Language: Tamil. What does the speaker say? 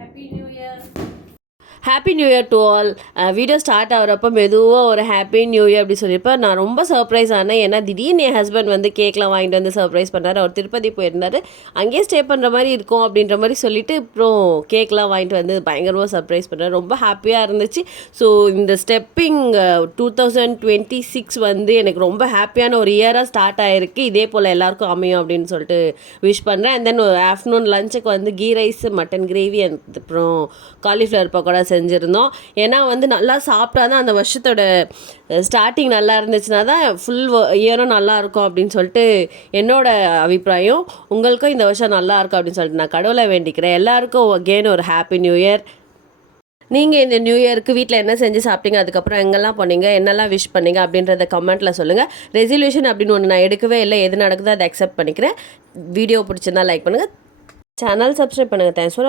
Happy New Year. Happy new year to all. Video start ஆகிறப்ப மெதுவாக ஒரு ஹாப்பி நியூ இயர் அப்படி சொல்லியிருப்பேன். நான் ரொம்ப சர்ப்ரைஸ் ஆனேன். ஏன்னா திடீர்னு என் ஹஸ்பண்ட் வந்து கேக்லாம் வாங்கிட்டு வந்து சர்ப்ரைஸ் பண்ணார். அவர் திருப்பதி போயிருந்தார். அங்கேயே ஸ்டே பண்ணுற மாதிரி இருக்கும் அப்படின்ற மாதிரி சொல்லிவிட்டு அப்புறம் கேக்லாம் வாங்கிட்டு வந்து பயங்கரமாக சர்ப்ரைஸ் பண்ணார். ரொம்ப ஹாப்பியாக இருந்துச்சு. ஸோ இந்த ஸ்டெப்பிங் 2026 வந்து எனக்கு ரொம்ப ஹாப்பியான ஒரு இயராக ஸ்டார்ட் ஆகிருக்கு. இதே போல் எல்லாருக்கும் அமையும் அப்படின்னு சொல்லிட்டு விஷ் பண்ணுறேன். அண்ட் தென் ஆஃப்டர்நூன் லஞ்சுக்கு வந்து கீ ரைஸ், மட்டன் கிரேவி, அப்புறம் காலிஃப்ளவர் பக்கோடா செஞ்சுருந்தோம். ஏன்னா வந்து நல்லா சாப்பிட்டா தான் அந்த வருஷத்தோட ஸ்டார்டிங் நல்லா இருந்துச்சுன்னா தான் ஃபுல் இயரும் நல்லா இருக்கும் அப்படின்னு சொல்லிட்டு என்னோட அபிப்பிராயம். உங்களுக்கும் இந்த வருஷம் நல்லா இருக்கும் அப்படின்னு சொல்லிட்டு நான் கடவுளை வேண்டிக்கிறேன். எல்லாருக்கும் அகெயின் ஒரு ஹாப்பி நியூ இயர். நீங்கள் இந்த நியூ இயருக்கு வீட்டில் என்ன செஞ்சு சாப்பிட்டீங்க, அதுக்கப்புறம் எங்கெல்லாம் போனீங்க, என்னெல்லாம் விஷ் பண்ணீங்க அப்படின்றத கமெண்ட்டில் சொல்லுங்கள். ரெசல்யூஷன் அப்படின்னு ஒன்று நான் எடுக்கவே இல்லை. எது நடக்குதோ அதை அக்செப்ட் பண்ணிக்கிறேன். வீடியோ பிடிச்சிருந்தா லைக் பண்ணுங்கள், சேனல் சப்ஸ்கிரைப் பண்ணுங்கள். Thanks for